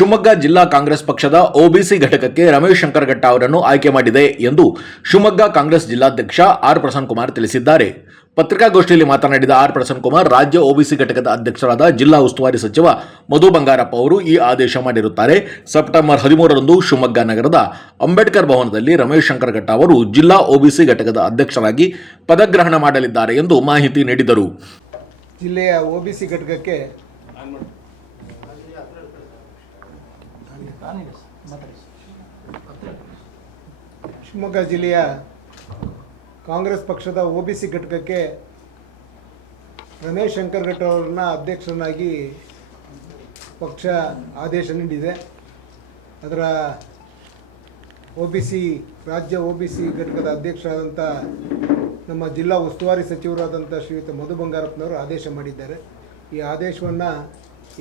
ಶಿವಮೊಗ್ಗ ಜಿಲ್ಲಾ ಕಾಂಗ್ರೆಸ್ ಪಕ್ಷದ ಒಬಿಸಿ ಘಟಕಕ್ಕೆ ರಮೇಶ್ ಶಂಕರಘಟ್ಟ ಅವರನ್ನು ಆಯ್ಕೆ ಮಾಡಿದೆ ಎಂದು ಶಿವಮೊಗ್ಗ ಕಾಂಗ್ರೆಸ್ ಜಿಲ್ಲಾಧ್ಯಕ್ಷ ಆರ್ ಪ್ರಸನ್ನ ಕುಮಾರ್ ತಿಳಿಸಿದ್ದಾರೆ. ಪತ್ರಿಕಾಗೋಷ್ಠಿಯಲ್ಲಿ ಮಾತನಾಡಿದ ಆರ್ ಪ್ರಸನ್ ಕುಮಾರ್, ರಾಜ್ಯ ಒಬಿಸಿ ಘಟಕದ ಅಧ್ಯಕ್ಷರಾದ ಜಿಲ್ಲಾ ಉಸ್ತುವಾರಿ ಸಚಿವ ಮಧು ಬಂಗಾರಪ್ಪ ಅವರು ಈ ಆದೇಶ ಮಾಡಿರುತ್ತಾರೆ. ಸೆಪ್ಟೆಂಬರ್ ಹದಿಮೂರರಂದು ಶಿವಮೊಗ್ಗ ನಗರದ ಅಂಬೇಡ್ಕರ್ ಭವನದಲ್ಲಿ ರಮೇಶ್ ಶಂಕರಘಟ್ಟ ಅವರು ಜಿಲ್ಲಾ ಒಬಿಸಿ ಘಟಕದ ಅಧ್ಯಕ್ಷರಾಗಿ ಪದಗ್ರಹಣ ಮಾಡಲಿದ್ದಾರೆ ಎಂದು ಮಾಹಿತಿ ನೀಡಿದರು. ಜಿಲ್ಲೆಯ ಒಬಿಸಿ ಘಟಕಕ್ಕೆ ಶಿವಮೊಗ್ಗ ಜಿಲ್ಲೆಯ ಕಾಂಗ್ರೆಸ್ ಪಕ್ಷದ ಒ ಬಿ ಸಿ ಘಟಕಕ್ಕೆ ರಮೇಶ್ ಶಂಕರ್ಘಟ್ಟ ಅವರನ್ನ ಅಧ್ಯಕ್ಷರನ್ನಾಗಿ ಪಕ್ಷ ಆದೇಶ ನೀಡಿದೆ. ಅದರ ಒ ಬಿ ಸಿ, ರಾಜ್ಯ ಒ ಬಿ ಸಿ ಘಟಕದ ಅಧ್ಯಕ್ಷರಾದಂಥ ನಮ್ಮ ಜಿಲ್ಲಾ ಉಸ್ತುವಾರಿ ಸಚಿವರಾದಂಥ ಶ್ರೀಯುತ ಮಧು ಬಂಗಾರಪ್ಪನವರು ಆದೇಶ ಮಾಡಿದ್ದಾರೆ. ಈ ಆದೇಶವನ್ನು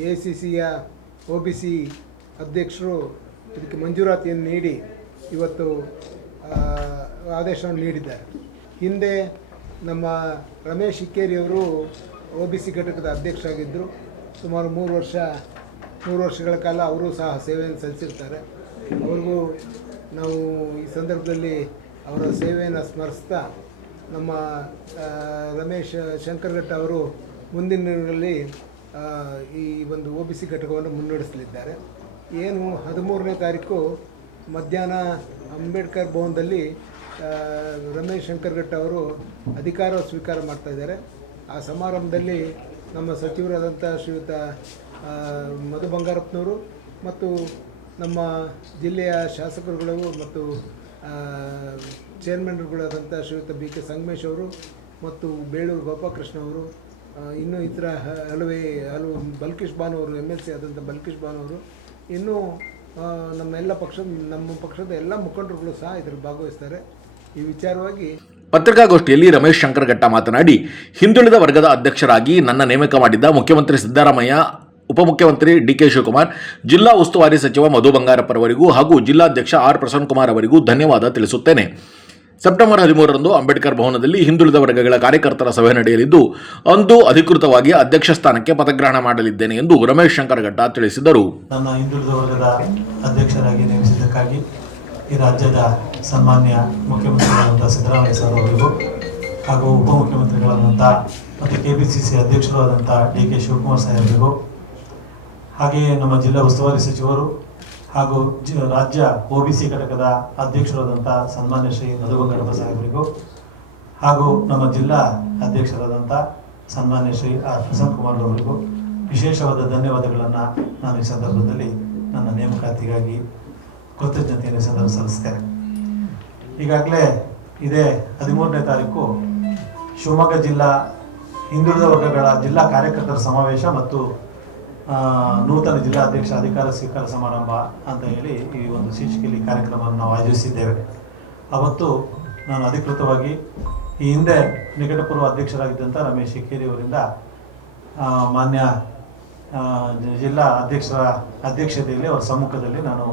ಎ ಸಿ ಸಿಯ ಒ ಬಿ ಸಿ ಅಧ್ಯಕ್ಷರು ಇದಕ್ಕೆ ಮಂಜೂರಾತಿಯನ್ನು ನೀಡಿ ಇವತ್ತು ಆದೇಶವನ್ನು ನೀಡಿದ್ದಾರೆ. ಹಿಂದೆ ನಮ್ಮ ರಮೇಶ್ ಇಕ್ಕೇರಿಯವರು ಒ ಬಿ ಸಿ ಘಟಕದ ಅಧ್ಯಕ್ಷರಾಗಿದ್ದರು. ಸುಮಾರು ಮೂರು ವರ್ಷ, ಮೂರು ವರ್ಷಗಳ ಕಾಲ ಅವರು ಸಹ ಸೇವೆಯನ್ನು ಸಲ್ಲಿಸಿರ್ತಾರೆ. ಅವ್ರಿಗೂ ನಾವು ಈ ಸಂದರ್ಭದಲ್ಲಿ ಅವರ ಸೇವೆಯನ್ನು ಸ್ಮರಿಸ್ತಾ ನಮ್ಮ ರಮೇಶ್ ಶಂಕರಘಟ್ಟ ಅವರು ಮುಂದಿನ ದಿನಗಳಲ್ಲಿ ಈ ಒಂದು ಒ ಬಿ ಸಿ ಘಟಕವನ್ನು ಮುನ್ನಡೆಸಲಿದ್ದಾರೆ. ಏನು ಹದಿಮೂರನೇ ತಾರೀಕು ಮಧ್ಯಾಹ್ನ ಅಂಬೇಡ್ಕರ್ ಭವನದಲ್ಲಿ ರಮೇಶ್ ಶಂಕರಘಟ್ಟ ಅವರು ಅಧಿಕಾರ ಸ್ವೀಕಾರ ಮಾಡ್ತಾ ಇದ್ದಾರೆ. ಆ ಸಮಾರಂಭದಲ್ಲಿ ನಮ್ಮ ಸಚಿವರಾದಂಥ ಶ್ರೀಯುತ ಮಧು ಬಂಗಾರಪ್ಪನವರು ಮತ್ತು ನಮ್ಮ ಜಿಲ್ಲೆಯ ಶಾಸಕರುಗಳು ಮತ್ತು ಚೇರ್ಮನ್ಗಳಾದಂಥ ಶ್ರೀಯುತ ಬಿ ಕೆ ಸಂಗಮೇಶ್ ಅವರು ಮತ್ತು ಬೇಳೂರು ಗೋಪಾಲಕೃಷ್ಣ ಅವರು ಇನ್ನೂ ಇತರ ಹಲವೇ, ಹಲವು ಬಲ್ಕೇಶ್ ಬಾನು ಅವರು ಎಂ ಎಲ್ ಸಿ ಆದಂಥ ಬಲ್ಕೇಶ್ ಬಾನು ಅವರು ಇನ್ನೂ ನಮ್ಮೆಲ್ಲ ಪಕ್ಷದ, ನಮ್ಮ ಪಕ್ಷದ ಎಲ್ಲ ಮುಖಂಡರುಗಳು ಸಹ ಇದರಲ್ಲಿ ಭಾಗವಹಿಸ್ತಾರೆ. ಈ ವಿಚಾರವಾಗಿ ಪತ್ರಿಕಾಗೋಷ್ಠಿಯಲ್ಲಿ ರಮೇಶ್ ಶಂಕರಘಟ್ಟ ಮಾತನಾಡಿ, ಹಿಂದುಳಿದ ವರ್ಗದ ಅಧ್ಯಕ್ಷರಾಗಿ ನನ್ನ ನೇಮಕ ಮಾಡಿದ್ದ ಮುಖ್ಯಮಂತ್ರಿ ಸಿದ್ದರಾಮಯ್ಯ, ಉಪಮುಖ್ಯಮಂತ್ರಿ ಡಿಕೆ ಶಿವಕುಮಾರ್, ಜಿಲ್ಲಾ ಉಸ್ತುವಾರಿ ಸಚಿವ ಮಧು ಬಂಗಾರಪ್ಪರವರಿಗೂ ಹಾಗೂ ಜಿಲ್ಲಾಧ್ಯಕ್ಷ ಆರ್ ಪ್ರಸನ್ನ ಕುಮಾರ್ ಅವರಿಗೂ ಧನ್ಯವಾದ ತಿಳಿಸುತ್ತೇನೆ. ಸೆಪ್ಟೆಂಬರ್ ಹದಿಮೂರರಂದು ಅಂಬೇಡ್ಕರ್ ಭವನದಲ್ಲಿ ಹಿಂದುಳಿದ ವರ್ಗಗಳ ಕಾರ್ಯಕರ್ತರ ಸಭೆ ನಡೆಯಲಿದ್ದು, ಅಂದು ಅಧಿಕೃತವಾಗಿ ಅಧ್ಯಕ್ಷ ಸ್ಥಾನಕ್ಕೆ ಪದಗ್ರಹಣ ಮಾಡಲಿದ್ದೇನೆ ಎಂದು ರಮೇಶ್ ಶಂಕರಘಟ್ಟ ತಿಳಿಸಿದರು. ನನ್ನ ಹಿಂದುಳಿದ ವರ್ಗದ ಅಧ್ಯಕ್ಷರಾಗಿ ನೇಮಿಸಿದ್ದಕ್ಕಾಗಿ ಈ ರಾಜ್ಯದ ಸನ್ಮಾನ್ಯ ಮುಖ್ಯಮಂತ್ರಿಗಳಾದಂಥ ಸಿದ್ದರಾಮಯ್ಯ ಸರ್ ಅವರಿಗೂ ಹಾಗೂ ಉಪಮುಖ್ಯಮಂತ್ರಿಗಳಾದಂಥ ಮತ್ತು ಕೆ ಪಿ ಸಿ ಸಿ ಅಧ್ಯಕ್ಷರು ಆದಂಥ ಡಿ ಕೆ ಶಿವಕುಮಾರ್ ಸಾಹೇಬರಿಗೂ, ಹಾಗೆಯೇ ನಮ್ಮ ಜಿಲ್ಲಾ ಉಸ್ತುವಾರಿ ಸಚಿವರು ಹಾಗೂ ರಾಜ್ಯ ಒ ಬಿ ಸಿ ಘಟಕದ ಅಧ್ಯಕ್ಷರಾದಂಥ ಸನ್ಮಾನ್ಯ ಶ್ರೀ ಮಧು ಸಾಹೇಬರಿಗೂ ಹಾಗೂ ನಮ್ಮ ಜಿಲ್ಲಾ ಅಧ್ಯಕ್ಷರಾದಂಥ ಸನ್ಮಾನ್ಯ ಶ್ರೀ ಆರ್ ಪ್ರಸನ್ನ ಕುಮಾರ್ ಅವರಿಗೂ ವಿಶೇಷವಾದ ಧನ್ಯವಾದಗಳನ್ನು ನಾನು ಈ ಸಂದರ್ಭದಲ್ಲಿ ನನ್ನ ನೇಮಕಾತಿಗಾಗಿ ಕೃತಜ್ಞತೆಯನ್ನು ಸಂದರ್ಭ ಸಲ್ಲಿಸ್ತೇನೆ. ಈಗಾಗಲೇ ಇದೇ ಹದಿಮೂರನೇ ತಾರೀಕು ಶಿವಮೊಗ್ಗ ಜಿಲ್ಲಾ ಹಿಂದುಳಿದ ವರ್ಗಗಳ ಜಿಲ್ಲಾ ಕಾರ್ಯಕರ್ತರ ಸಮಾವೇಶ ಮತ್ತು ನೂತನ ಜಿಲ್ಲಾಧ್ಯಕ್ಷ ಅಧಿಕಾರ ಸ್ವೀಕಾರ ಸಮಾರಂಭ ಅಂತ ಹೇಳಿ ಈ ಒಂದು ಶೀರ್ಷಿಕೆಯಲ್ಲಿ ಕಾರ್ಯಕ್ರಮವನ್ನು ನಾವು ಆಯೋಜಿಸಿದ್ದೇವೆ. ಅವತ್ತು ನಾನು ಅಧಿಕೃತವಾಗಿ ಈ ಹಿಂದೆ ನಿಕಟಪೂರ್ವ ಅಧ್ಯಕ್ಷರಾಗಿದ್ದಂಥ ರಮೇಶ್ ಅವರಿಂದ ಮಾನ್ಯ ಜಿಲ್ಲಾ ಅಧ್ಯಕ್ಷರ ಅಧ್ಯಕ್ಷತೆಯಲ್ಲಿ ಅವರ ಸಮ್ಮುಖದಲ್ಲಿ ನಾನು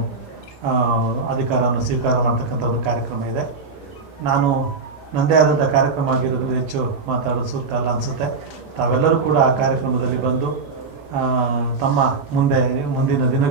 ಅಧಿಕಾರವನ್ನು ಸ್ವೀಕಾರ ಮಾಡ್ತಕ್ಕಂಥ ಒಂದು ಕಾರ್ಯಕ್ರಮ ಇದೆ. ನಾನು ನನ್ನದೇ ಆದಂಥ ಕಾರ್ಯಕ್ರಮ ಆಗಿರೋದ್ರಿಂದ ಹೆಚ್ಚು ಮಾತಾಡೋದು ಸೂಕ್ತ ಅಲ್ಲ ಅನಿಸುತ್ತೆ. ತಾವೆಲ್ಲರೂ ಕೂಡ ಆ ಕಾರ್ಯಕ್ರಮದಲ್ಲಿ ಬಂದು ತಮ್ಮ ಮುಂದೆ ಮುಂದಿನ ದಿನ